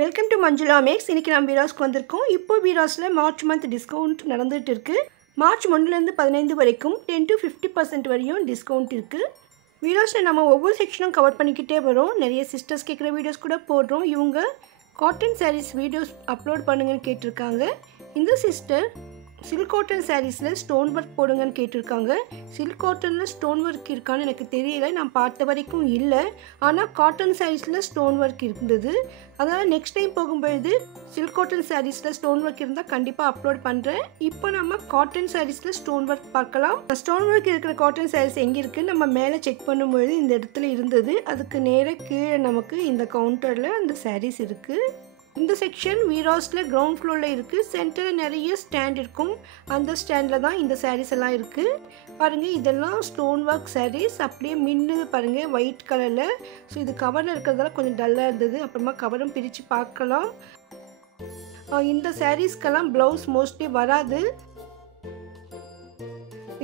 Welcome to Manjula maths. இன்றைக்கி நம்ம வீராஸ்க்கு வந்திருக்கோம். இப்போ வீராஸில் மார்ச் மந்த் டிஸ்கவுண்ட் நடந்துகிட்டு இருக்குது. மார்ச் 1லேருந்து 15 வரைக்கும் 10 to 50% வரையும் டிஸ்கவுண்ட் இருக்குது. வீராஸில் நம்ம ஒவ்வொரு செக்ஷனும் கவர் பண்ணிக்கிட்டே வரோம். நிறைய சிஸ்டர்ஸ் கேட்குற வீடியோஸ் கூட போடுறோம். இவங்க காட்டன் சாரீஸ் வீடியோஸ் அப்லோட் பண்ணுங்கன்னு கேட்டிருக்காங்க. இந்த சிஸ்டர் சில்க் காட்டன் சாரீஸில் ஸ்டோன் ஒர்க் போடுங்கன்னு கேட்டிருக்காங்க. சில்க் காட்டனில் ஸ்டோன் ஒர்க் இருக்கான்னு எனக்கு தெரியல, நான் பார்த்த வரைக்கும் இல்லை. ஆனால் காட்டன் சாரீஸில் ஸ்டோன் ஒர்க் இருந்தது. அதனால் நெக்ஸ்ட் டைம் போகும்பொழுது சில்க் காட்டன் சாரீஸில் ஸ்டோன் ஒர்க் இருந்தால் கண்டிப்பாக அப்லோட் பண்ணுறேன். இப்போ நம்ம காட்டன் சாரீஸில் ஸ்டோன் ஒர்க் பார்க்கலாம். ஸ்டோன் ஒர்க் இருக்கிற காட்டன் சாரீஸ் எங்கே இருக்குதுன்னு நம்ம மேலே செக் பண்ணும்பொழுது இந்த இடத்துல இருந்தது. அதுக்கு நேராக கீழே நமக்கு இந்த கவுண்டரில் அந்த சாரீஸ் இருக்குது. இந்த செக்ஷன் வீராஸில் கிரவுண்ட் ஃப்ளோரில் இருக்குது. சென்டரில் நிறைய ஸ்டாண்ட் இருக்கும். அந்த ஸ்டாண்டில் தான் இந்த சாரீஸ் எல்லாம் இருக்குது. பாருங்கள், இதெல்லாம் ஸ்டோன் ஒர்க் சாரீஸ். அப்படியே மின்னுது பாருங்கள், ஒயிட் கலரில். ஸோ இது கவரில் இருக்கிறதால கொஞ்சம் டல்லாக இருந்தது. அப்புறமா கவரும் பிரித்து பார்க்கலாம். இந்த சாரீஸ்க்கெல்லாம் ப்ளவுஸ் மோஸ்ட்லி வராது.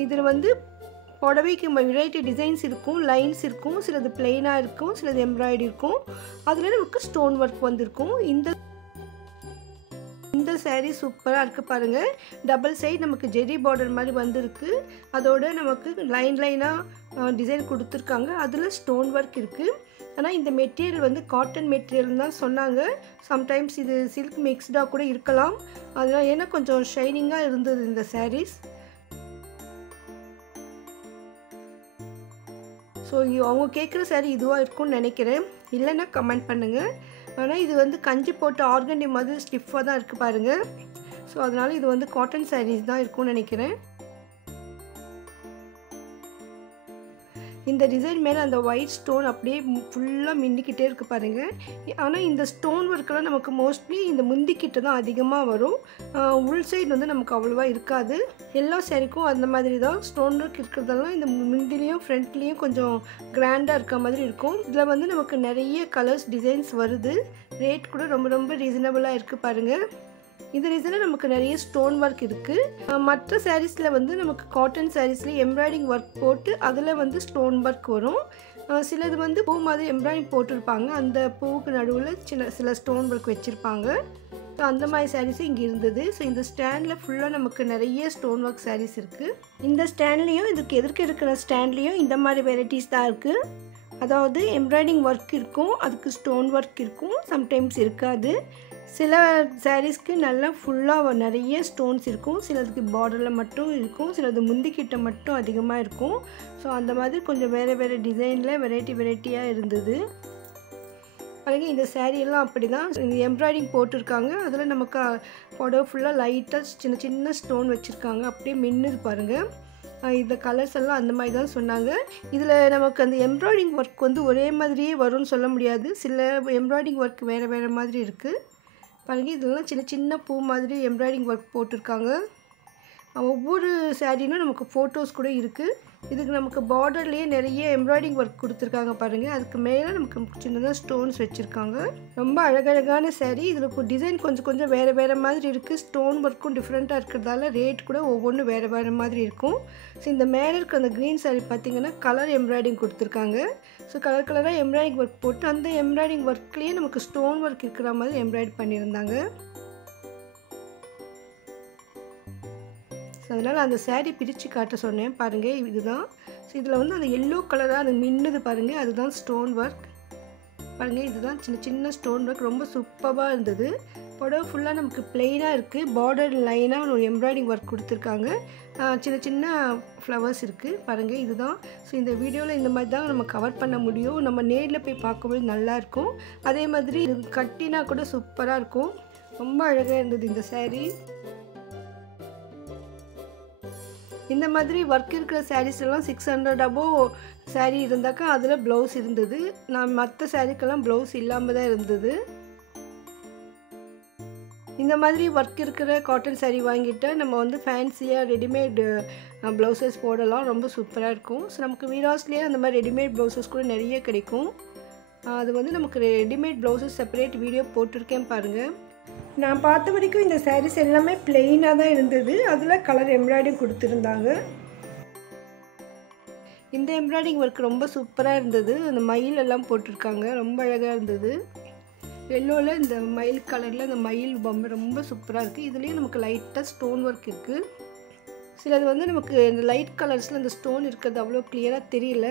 இதில் புடவைக்கு வெரைட்டி டிசைன்ஸ் இருக்கும், லைன்ஸ் இருக்கும், சிலது பிளெயினாக இருக்கும், சிலது எம்ப்ராய்டரி இருக்கும். அதில் நமக்கு ஸ்டோன் ஒர்க் வந்திருக்கும். இந்த சாரீ சூப்பராக இருக்குது பாருங்கள். டபுள் சைடு நமக்கு ஜெரி பார்டர் மாதிரி வந்திருக்கு. அதோட நமக்கு லைனாக டிசைன் கொடுத்துருக்காங்க. அதில் ஸ்டோன் ஒர்க் இருக்குது. ஆனால் இந்த மெட்டீரியல் காட்டன் மெட்டீரியல் தான் சொன்னாங்க. சம்டைம்ஸ் இது சில்க் மிக்ஸ்டாக கூட இருக்கலாம். அதனால் ஏன்னா கொஞ்சம் ஷைனிங்காக இருந்தது இந்த சாரீஸ். ஸோ அவங்க கேட்குற சாரீ இதுவாக இருக்கும்னு நினைக்கிறேன். இல்லைன்னா கமெண்ட் பண்ணுங்கள். ஆனால் இது கஞ்சி போட்டு ஆர்கண்டி மாதிரி ஸ்டிஃபாக தான் இருக்குது பாருங்கள். ஸோ அதனால் இது காட்டன் சாரீஸ் தான் இருக்கும்னு நினைக்கிறேன். இந்த டிசைன் மேலே அந்த ஒயிட் ஸ்டோன் அப்படியே ஃபுல்லாக மின்னிக்கிட்டே இருக்குது பாருங்கள். ஆனால் இந்த ஸ்டோன் ஒர்க்கெல்லாம் நமக்கு மோஸ்ட்லி இந்த முந்திக்கிட்ட தான் அதிகமாக வரும். உள் சைடு நமக்கு அவ்வளோவா இருக்காது. எல்லா சாரிக்கும் அந்த மாதிரி தான் ஸ்டோன் ஒர்க் இருக்கிறதெல்லாம் இந்த முந்திலையும் ஃப்ரண்ட்லேயும் கொஞ்சம் கிராண்டாக இருக்க மாதிரி இருக்கும். இதில் நமக்கு நிறைய கலர்ஸ் டிசைன்ஸ் வருது. ரேட் கூட ரொம்ப ரொம்ப ரீசனபிளாக இருக்குது பாருங்கள். இந்த ரீசனில் நமக்கு நிறைய ஸ்டோன் ஒர்க் இருக்குது. மற்ற சாரீஸில் நமக்கு காட்டன் சாரீஸில் எம்ப்ராய்டிங் ஒர்க் போட்டு அதில் ஸ்டோன் ஒர்க் வரும். சிலது பூ மாதிரி எம்ப்ராய்டிங் போட்டிருப்பாங்க. அந்த பூவுக்கு நடுவில் சில ஸ்டோன் ஒர்க் வச்சுருப்பாங்க. ஸோ அந்த மாதிரி சாரீஸ் இங்கே இருந்தது. ஸோ இந்த ஸ்டாண்டில் ஃபுல்லாக நமக்கு நிறைய ஸ்டோன் ஒர்க் சாரீஸ் இருக்குது. இந்த ஸ்டாண்ட்லேயும் இதுக்கு எதிர்க்க இருக்கிற ஸ்டாண்ட்லேயும் இந்த மாதிரி வெரைட்டிஸ் தான் இருக்குது. அதாவது எம்ப்ராய்டிங் ஒர்க் இருக்கும், அதுக்கு ஸ்டோன் ஒர்க் இருக்கும், சம்டைம்ஸ் இருக்காது. சில சாரீஸ்க்கு நல்லா ஃபுல்லாக நிறைய ஸ்டோன்ஸ் இருக்கும், சிலதுக்கு பார்டரில் மட்டும் இருக்கும், சிலது முந்திக்கிட்ட மட்டும் அதிகமாக இருக்கும். ஸோ அந்த மாதிரி கொஞ்சம் வேறு டிசைனில் வெரைட்டியாக இருந்தது. பாருங்கள், இந்த சாரியெல்லாம் அப்படி தான் எம்ப்ராய்டிங் போட்டிருக்காங்க. அதில் நமக்கு புடவை ஃபுல்லாக லைட்டாக சின்ன ஸ்டோன் வச்சுருக்காங்க. அப்படியே மின்னுது பாருங்கள். இந்த கலர்ஸ் எல்லாம் அந்த மாதிரி தான் சொன்னாங்க. இதில் நமக்கு அந்த எம்ப்ராய்டிங் ஒர்க் ஒரே மாதிரியே வரும்னு சொல்ல முடியாது. சில எம்ப்ராய்டிங் ஒர்க் வேறு மாதிரி இருக்குது பாருங்கள். இதெல்லாம் சின்ன பூ மாதிரி எம்ப்ராய்டிங் ஒர்க் போட்டிருக்காங்க. ஒவ்வொரு சாரீனும் நமக்கு ஃபோட்டோஸ் கூட இருக்குது. இதுக்கு நமக்கு பார்டர்லேயே நிறைய எம்ப்ராய்டிங் ஒர்க் கொடுத்துருக்காங்க பாருங்கள். அதுக்கு மேலே நமக்கு சின்னதாக ஸ்டோன்ஸ் வச்சுருக்காங்க. ரொம்ப அழகழகான சாரீ. இதில் டிசைன் கொஞ்சம் வேறு மாதிரி இருக்குது. ஸ்டோன் ஒர்க்கும் டிஃப்ரெண்ட்டாக இருக்கிறதால ரேட் கூட ஒவ்வொன்றும் வேறு மாதிரி இருக்கும். ஸோ இந்த மேலே இருக்க அந்த க்ரீன் சாரீ பார்த்திங்கன்னா கலர் எம்ப்ராய்டிங் கொடுத்துருக்காங்க. ஸோ கலராக எம்ப்ராய்டிங் ஒர்க் போட்டு அந்த எம்ப்ராய்டிங் ஒர்க்லேயே நமக்கு ஸ்டோன் ஒர்க் இருக்கிற மாதிரி எம்ப்ராய்டரி பண்ணியிருந்தாங்க. ஸோ அதனால் அந்த சாரீ பிரித்து காட்ட சொன்னேன் பாருங்கள். இதுதான். ஸோ இதில் அந்த எல்லோ கலராக அது மின்னுது பாருங்கள், அதுதான் ஸ்டோன் ஒர்க் பாருங்கள். இதுதான் சின்ன ஸ்டோன் ஒர்க், ரொம்ப சூப்பராக இருந்தது. புடவை ஃபுல்லாக நமக்கு பிளெயினாக இருக்குது. பார்டர் லைனாக ஒரு எம்ப்ராய்டிங் ஒர்க் கொடுத்துருக்காங்க. சின்ன ஃப்ளவர்ஸ் இருக்குது பாருங்கள். இதுதான். ஸோ இந்த வீடியோவில் இந்த மாதிரி தான் நம்ம கவர் பண்ண முடியும். நம்ம நேரில் போய் பார்க்கும்போது நல்லாயிருக்கும். அதே மாதிரி கட்டினா கூட சூப்பராக இருக்கும். ரொம்ப அழகாக இருந்தது இந்த சாரீ. இந்த மாதிரி ஒர்க் இருக்கிற சாரீஸ் எல்லாம் 600 அபோவ் சாரீ இருந்தாக்கா அதில் ப்ளவுஸ் இருந்தது. நான் மற்ற சாரீக்கெல்லாம் ப்ளவுஸ் இல்லாமல் தான் இருந்தது. இந்த மாதிரி ஒர்க் இருக்கிற காட்டன் சாரீ வாங்கிட்டால் நம்ம ஃபேன்சியாக ரெடிமேடு ப்ளவுசஸ் போடலாம். ரொம்ப சூப்பராக இருக்கும். ஸோ நமக்கு வீராஸ்லேயே அந்த மாதிரி ரெடிமேட் ப்ளவுசஸ் கூட நிறைய கிடைக்கும். அது நமக்கு ரெடிமேட் ப்ளவுசஸ் செப்பரேட் வீடியோ போட்டிருக்கேன் பாருங்கள். நான் பார்த்த வரைக்கும் இந்த சாரீஸ் எல்லாமே பிளெயினாக தான் இருந்தது. அதில் கலர் எம்ப்ராய்டிங் கொடுத்துருந்தாங்க. இந்த எம்ப்ராய்டிங் ஒர்க் ரொம்ப சூப்பராக இருந்தது. அந்த மயில் எல்லாம் போட்டிருக்காங்க, ரொம்ப அழகாக இருந்தது. எல்லோவில் இந்த மயில் கலரில் இந்த மயில் பொம்மை ரொம்ப சூப்பராக இருக்குது. இதுலேயும் நமக்கு லைட்டாக ஸ்டோன் ஒர்க் இருக்குது. சிலது வந்து நமக்கு இந்த லைட் கலர்ஸில் இந்த ஸ்டோன் இருக்கிறது அவ்வளோ கிளியராக தெரியல.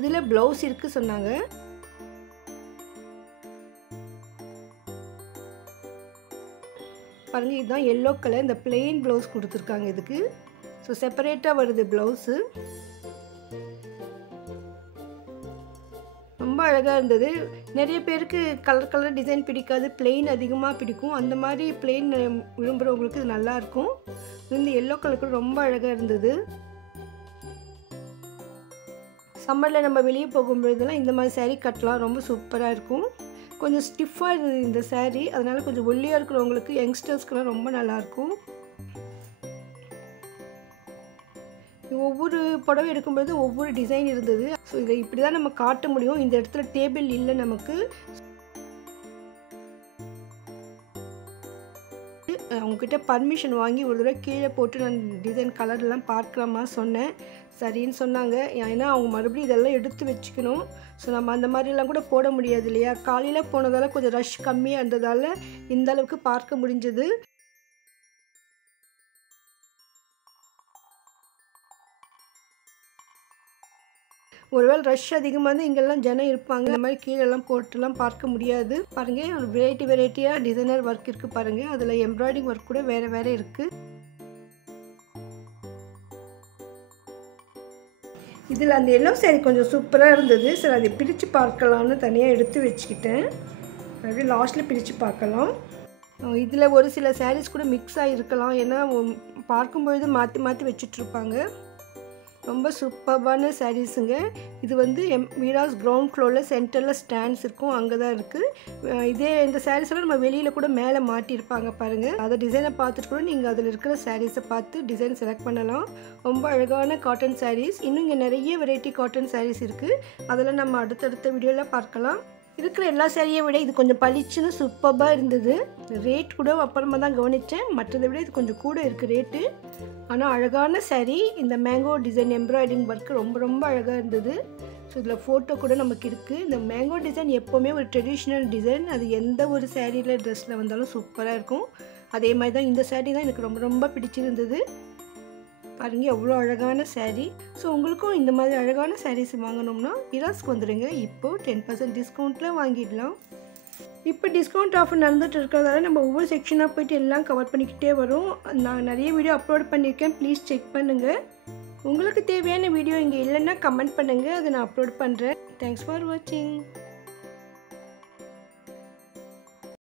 இதில் ப்ளவுஸ் இருக்குது சொன்னாங்க. பாருங்கள், இதுதான் எல்லோ கலர். இந்த பிளெயின் ப்ளவுஸ் கொடுத்துருக்காங்க இதுக்கு. ஸோ செப்பரேட்டாக வருது ப்ளவுஸு. ரொம்ப அழகாக இருந்தது. நிறைய பேருக்கு கலர் கலர் டிசைன் பிடிக்காது, பிளெயின் அதிகமாக பிடிக்கும். அந்த மாதிரி பிளெயின் விரும்புகிறவங்களுக்கு இது நல்லாயிருக்கும். இந்த எல்லோ கலர் கூட ரொம்ப அழகாக இருந்தது. சம்மரில் நம்ம வெளியே போகும்பொழுதெல்லாம் இந்த மாதிரி சாரீ கட்டலாம், ரொம்ப சூப்பராக இருக்கும். கொஞ்சம் ஸ்டிஃபாக இருந்தது இந்த சாரீ, அதனால் கொஞ்சம் ஒல்லியாக இருக்கிறவங்களுக்கு, யங்ஸ்டர்ஸ்க்கெலாம் ரொம்ப நல்லாயிருக்கும். ஒவ்வொரு புடவை எடுக்கும்போது ஒவ்வொரு டிசைன் இருந்தது. ஸோ இதை இப்படி தான் நம்ம காட்ட முடியும். இந்த இடத்துல டேபிள் இல்லை நமக்கு. அவங்கக்கிட்ட பர்மிஷன் வாங்கி ஒரு தடவை கீழே போட்டு நான் டிசைன் கலர்லாம் பார்க்கலாமா சொன்னேன். சரின்னு சொன்னாங்க. ஏன்னா அவங்க மறுபடியும் இதெல்லாம் எடுத்து வச்சுக்கணும். ஸோ நம்ம அந்த மாதிரிலாம் கூட போட முடியாது இல்லையா. காலையில் போனதால் கொஞ்சம் ரஷ் கம்மியாக இருந்ததால் இந்த அளவுக்கு பார்க்க முடிஞ்சது. ஒருவேளை ரஷ் அதிகமாக இருந்தால் இங்கெல்லாம் ஜனம் இருப்பாங்க. இந்த மாதிரி கீழெல்லாம் போட்டுலாம் பார்க்க முடியாது. பாருங்கள், ஒரு வெரைட்டியாக டிசைனர் ஒர்க் இருக்குது பாருங்கள். அதில் எம்ப்ராய்டிங் ஒர்க் கூட வேறு இருக்குது. இதில் அந்த எல்லோ சாரீ கொஞ்சம் சூப்பராக இருந்தது. சரி, அதை பிரித்து பார்க்கலான்னு தனியாக எடுத்து வச்சுக்கிட்டேன். அப்படியே லாஸ்ட்டில் பிரித்து பார்க்கலாம். இதில் ஒரு சில சாரீஸ் கூட மிக்ஸ் ஆகிருக்கலாம். ஏன்னா பார்க்கும்பொழுது மாற்றி மாற்றி வச்சுட்ருப்பாங்க. ரொம்ப சூப்பர்பான சாரீஸுங்க. இது வந்து மீராஸ் கிரவுண்ட் ஃப்ளோரில் சென்டரில் ஸ்டாண்ட்ஸ் இருக்கும், அங்கே தான் இருக்குது. இதே இந்த சாரீஸெல்லாம் நம்ம வெளியில் கூட மேலே மாட்டியிருப்பாங்க பாருங்கள். அதை டிசைனை பார்த்துட்டு கூட நீங்கள் அதில் இருக்கிற சாரீஸை பார்த்து டிசைன் செலக்ட் பண்ணலாம். ரொம்ப அழகான காட்டன் சாரீஸ். இன்னும் இங்கே நிறைய வெரைட்டி காட்டன் சாரீஸ் இருக்குது. அதெல்லாம் நம்ம அடுத்தடுத்த வீடியோவில் பார்க்கலாம். இருக்கிற எல்லா சாரியை விட இது கொஞ்சம் பளிச்சுன்னு சூப்பராக இருந்தது. ரேட் கூட அப்புறமா தான் கவனித்தேன். மற்றதை விட இது கொஞ்சம் கூட இருக்குது ரேட்டு. ஆனால் அழகான சாரீ. இந்த மேங்கோ டிசைன் எம்ப்ராய்டிங் ஒர்க்கு ரொம்ப அழகாக இருந்தது. ஸோ இதில் ஃபோட்டோ கூட நமக்கு இருக்குது. இந்த மேங்கோ டிசைன் எப்போவுமே ஒரு ட்ரெடிஷ்னல் டிசைன். அது எந்த ஒரு சாரியில் ட்ரெஸ்ஸில் வந்தாலும் சூப்பராக இருக்கும். அதே மாதிரி தான் இந்த சாரீ தான் எனக்கு ரொம்ப பிடிச்சிருந்தது. பாருங்கள், எவ்வளோ அழகான சாரீ. ஸோ உங்களுக்கும் இந்த மாதிரி அழகான சாரீஸ் வாங்கணும்னா மீராஸ்க்கு வந்துடுங்க. இப்போது 10% டிஸ்கவுண்ட்டில் வாங்கிடலாம். இப்போ டிஸ்கவுண்ட் ஆஃபர் நடந்துகிட்டு இருக்கிறதால நம்ம ஒவ்வொரு செக்ஷனாக போய்ட்டு எல்லாம் கவர் பண்ணிக்கிட்டே வரும். நான் நிறைய வீடியோ அப்லோட் பண்ணியிருக்கேன், ப்ளீஸ் செக் பண்ணுங்கள். உங்களுக்கு தேவையான வீடியோ இங்கே இல்லைன்னா கமெண்ட் பண்ணுங்கள், அதை நான் அப்லோட் பண்ணுறேன். தேங்க்ஸ் ஃபார் வாட்சிங்.